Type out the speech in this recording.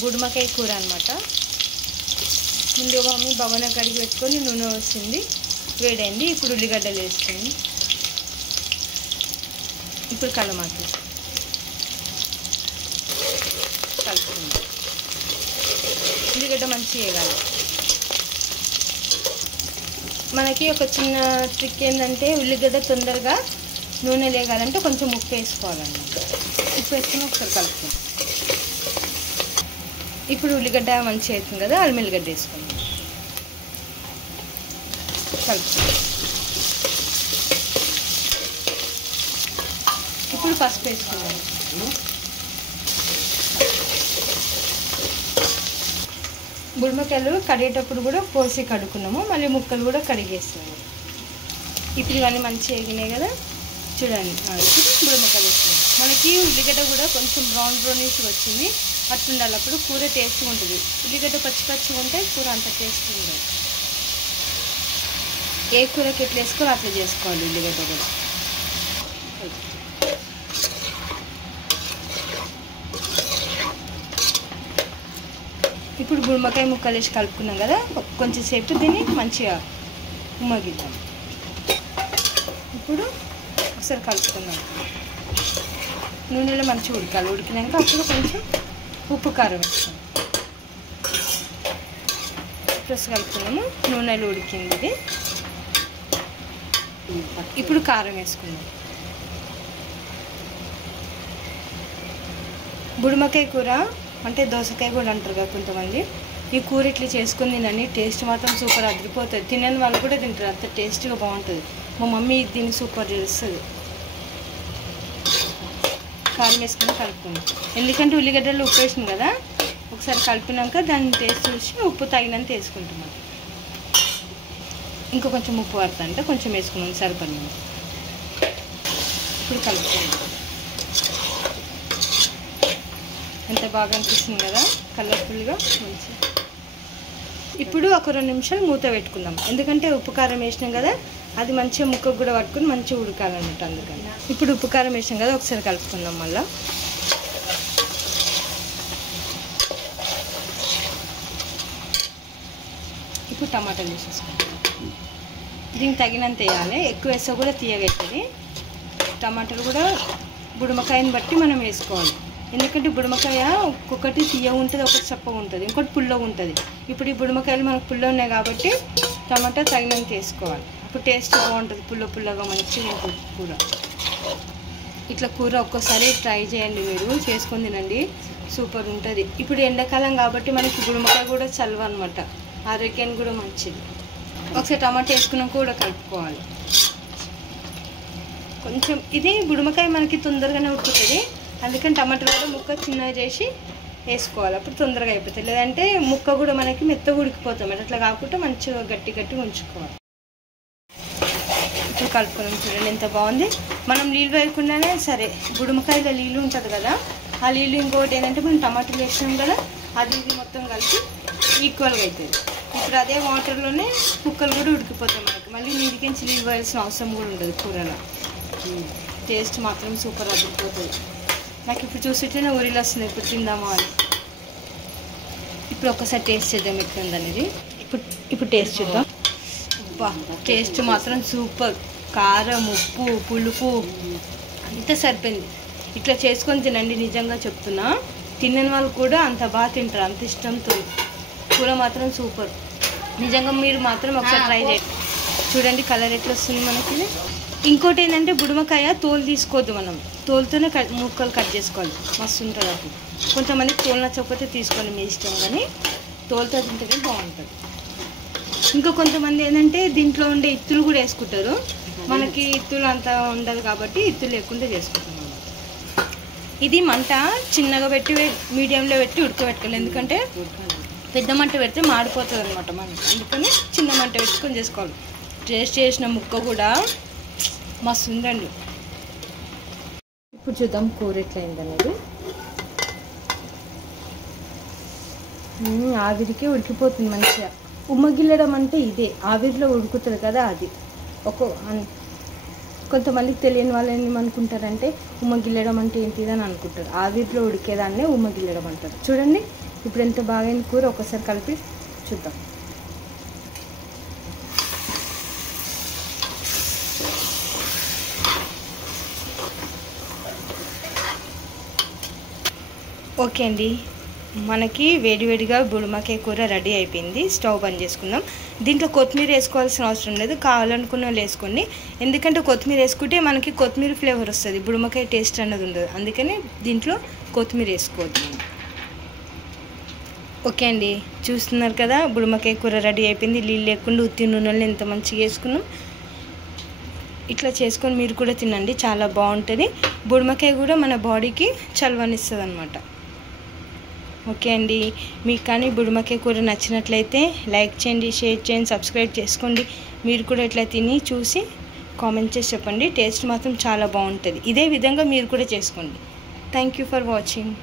బుడమకాయ కూర అనమాట. ముందుగా మమ్మీ బవన కడిగి పెట్టుకొని నూనె వస్తుంది, వేడైంది. ఇప్పుడు ఉల్లిగడ్డలు వేసుకుంది. ఇప్పుడు కలమాకు కలుపుకుంది. ఉల్లిగడ్డ మంచిగా వేయాలి. మనకి ఒక చిన్న ట్రిక్ ఏంటంటే ఉల్లిగడ్డ తొందరగా నూనె లేగాలంటే కొంచెం ఉప్పు వేసుకోవాలన్నమాట. ఉప్పు వేసుకుని ఒకసారి కలుపుకుందాం. ఇప్పుడు ఉల్లిగడ్డ మంచిగా అవుతుంది కదా, అల్లం ఎల్లిగడ్డ వేసుకుందాం. కలుపుకుందాం. ఇప్పుడు పసుపు వేసుకుందాం. బుడమకాయలు కడిగేటప్పుడు కూడా పోసి కడుక్కున్నాము, మళ్ళీ ముక్కలు కూడా కడిగేస్తున్నాము. ఇప్పుడు ఇవన్నీ మంచిగా ఎగినాయి కదా, చూడండి. ఇప్పుడు బుడమకాయలు వేస్తున్నాం. మనకి ఉల్లిగడ్డ కూడా కొంచెం బ్రౌనిష్ వచ్చింది, అట్లుండాలి. అప్పుడు కూర టేస్ట్గా ఉంటుంది. ఉల్లిగడ్డ పచ్చిగా ఉంటే కూర అంత టేస్ట్ ఉండదు. ఏ కూరకి ఎట్లా వేసుకోవాలి అట్లా చేసుకోవాలి. ఉల్లిగడ్డ కూడా ఇప్పుడు బుడమకాయ ముక్కలు వేసి కలుపుకున్నాం కదా, కొంచెం సేపు దీన్ని మంచిగా ఉమ్మగిద్దాం. ఇప్పుడు ఒకసారి కలుపుకుందాం. నూనెలో మంచిగా ఉడకాలి. ఉడికినాక అప్పుడు కొంచెం ఉప్పు కారం వేస్తాం. ప్లస్ కలుపుకున్నాము. నూనెలో ఉడికింది ఇది. ఇప్పుడు కారం వేసుకుందాం. బుడమకాయ కూర అంటే దోసకాయ కూడా అంటారు కదా కొంతమంది. ఈ కూర ఇట్లా చేసుకుని తినండి, టేస్ట్ మాత్రం సూపర్ అదిరిపోతుంది. తినని వాళ్ళు కూడా తింటారు, అంత టేస్ట్గా బాగుంటుంది. మా మమ్మీ దీన్ని సూపర్ చేస్తుంది. కారం వేసుకొని కలుపుకుందాం. ఎందుకంటే ఉల్లిగడ్డలు ఉప్పు వేసింది కదా, ఒకసారి కలిపినాక దాన్ని టేస్ట్ చూసి ఉప్పు తగినంత వేసుకుంటున్నాం. ఇంకా కొంచెం ఉప్పు పడుతుంది అంటే కొంచెం వేసుకున్నాం, సరిపడినంత. ఇప్పుడు కలుపుకుందాం. ఎంత బాగా అనిపిస్తుంది కదా, కలర్ఫుల్గా మంచిగా. ఇప్పుడు ఒక 2 నిమిషాలు మూత పెట్టుకుందాం. ఎందుకంటే ఉప్పు కారం వేసినాం కదా, అది మంచిగా ముక్కకు కూడా పట్టుకుని మంచిగా ఉడకాలన్నట్టు. అందుకని ఇప్పుడు ఉప్పు కారం వేసాం కదా, ఒకసారి కలుపుకుందాం. మళ్ళీ ఇప్పుడు టమాటాలు వేసేసుకుంటాం. దీనికి తగినంత వేయాలి, ఎక్కువ వేస్తే కూడా తీయగవుతుంది. టమాటాలు కూడా బుడమకాయని బట్టి మనం వేసుకోవాలి. ఎందుకంటే బుడమకాయ ఒక్కొక్కటి తీయ ఉంటుంది, ఒకటి చప్పగా ఉంటుంది, ఇంకోటి పుల్లగా ఉంటుంది. ఇప్పుడు ఈ బుడమకాయలు మనకు పుల్ల ఉన్నాయి కాబట్టి టమాటా తగినంత వేసుకోవాలి. ఇప్పుడు టేస్ట్ బాగుంటుంది, పుల్లగా మంచిగా ఉంటుంది కూర. ఇట్లా కూర ఒక్కసారి ట్రై చేయండి, మీరు చేసుకొని తినండి, సూపర్ ఉంటుంది. ఇప్పుడు ఎండాకాలం కాబట్టి మనకి బుడమకాయ కూడా చలువ అనమాట, ఆరోగ్యానికి కూడా మంచిది. ఒకసారి టమాటా వేసుకున్నాక కూడా కలుపుకోవాలి. కొంచెం ఇది బుడమకాయ మనకి తొందరగానే ఉడుకుతుంది, అందుకని టమాటాలు కూడా ముక్క చిన్నగా చేసి వేసుకోవాలి. అప్పుడు తొందరగా అయిపోతుంది. లేదంటే ముక్క కూడా మనకి మెత్తగా ఉడికిపోతాం. అట్లా కాకుండా మంచిగా గట్టిగా ఉంచుకోవాలి. ఇప్పుడు కలుపుకున్నాం. చూడండి ఎంత బాగుంది. మనం నీళ్ళు వేయకుండానే సరే, బుడమకాయలో నీళ్ళు ఉంటుంది కదా, ఆ నీళ్ళు ఇంకోటి ఏంటంటే మనం టమాటాలు వేసినాం కదా, అది ఇది మొత్తం కలిపి ఈక్వల్గా అవుతుంది. ఇప్పుడు అదే వాటర్లోనే ముక్కలు కూడా ఉడికిపోతాయి మనకి. మళ్ళీ నీళ్ళకించి నీళ్ళు వేయాల్సిన అవసరం కూడా ఉండదు కూరలో. టేస్ట్ మాత్రం సూపర్ అదిరిపోతుంది. నాకు ఇప్పుడు చూస్తుంటేనే ఊరిలో వస్తుంది, ఇప్పుడు తిందామా అని. ఇప్పుడు ఒక్కసారి టేస్ట్ చేద్దాం ఎట్లుందనేది. ఇప్పుడు టేస్ట్ చూద్దాం. టేస్ట్ మాత్రం సూపర్. కారం, ఉప్పు, పులుపు అంతా సరిపోయింది. ఇట్లా చేసుకొని తినండి, నిజంగా చెప్తున్నా. తినని వాళ్ళు కూడా అంత బాగా తింటారు, అంత ఇష్టంతో. కూర మాత్రం సూపర్. నిజంగా మీరు మాత్రం ఒకసారి ట్రై చేయండి. చూడండి కలర్ ఎట్లా వస్తుంది మనకి. ఇంకోటి ఏంటంటే బుడమకాయ తోలు తీసుకోవద్దు, మనం తోలుతోనే ముక్కలు కట్ చేసుకోవాలి, మస్తు ఉంటుంది. అప్పుడు కొంతమంది తోలు నచ్చకపోతే తీసుకోండి, మీ ఇష్టం, కానీ తోలుతో తింటేనే బాగుంటుంది. ఇంకా కొంతమంది ఏంటంటే దీంట్లో ఉండే ఇత్తులు కూడా వేసుకుంటారు. మనకి ఇత్తులు అంతా ఉండదు కాబట్టి ఇత్తులు లేకుండా చేసుకుంటాం. ఇది మంట చిన్నగా పెట్టి మీడియంలో పెట్టి ఉడకబెట్టుకోవాలి. ఎందుకంటే పెద్ద మంట పెడితే మాడిపోతుంది అనమాట మనకి. అందుకని చిన్న మంట పెట్టుకొని చేసుకోవాలి. టేస్ట్ చేసిన ముక్క కూడా మస్తు ఉందండి. ఇప్పుడు చూద్దాం కూర ఎట్లయిందనేది. ఆవిరికి ఉడికిపోతుంది మంచిగా. ఉమ్మగిల్లడం అంటే ఇదే, ఆవిరిలో ఉడుకుతుంది కదా అది. కొంతమందికి తెలియని వాళ్ళు ఏమనుకుంటారంటే ఉమ్మగిల్లడం అంటే ఏంటిది అని అనుకుంటారు. ఆవిరిలో ఉడికేదాన్నే ఉమ్మగిల్లడం అంటారు. చూడండి ఇప్పుడు ఎంత బాగైన కూర ఒకసారి కలిపి చూద్దాం. ఓకే అండి, మనకి వేడివేడిగా బుడుమకాయ కూర రెడీ అయిపోయింది. స్టవ్ బంద్ చేసుకుందాం. దీంట్లో కొత్తిమీర వేసుకోవాల్సిన అవసరం లేదు, కావాలనుకున్న వాళ్ళు వేసుకోండి. ఎందుకంటే కొత్తిమీర వేసుకుంటే మనకి కొత్తిమీర ఫ్లేవర్ వస్తుంది, బుడుమకాయ టేస్ట్ అన్నది ఉండదు. అందుకని దీంట్లో కొత్తిమీర వేసుకోవద్దు. ఓకే అండి, చూస్తున్నారు కదా బుడుమకాయ కూర రెడీ అయిపోయింది. నీళ్ళు లేకుండా ఉత్తి నూనెలు ఎంత మంచిగా వేసుకున్నాం. ఇట్లా చేసుకొని మీరు కూడా తినండి, చాలా బాగుంటుంది. బుడుమకాయ కూడా మన బాడీకి చలవనిస్తుంది అన్నమాట. ఓకే అండి, మీకు కానీ బుడుమకాయ కూర నచ్చినట్లయితే లైక్ చేయండి, షేర్ చేయండి, సబ్స్క్రైబ్ చేసుకోండి. మీరు కూడా ఇట్లా తిని చూసి కామెంట్ చేసి చెప్పండి. టేస్ట్ మాత్రం చాలా బాగుంటుంది. ఇదే విధంగా మీరు కూడా చేసుకోండి. Thank you for watching.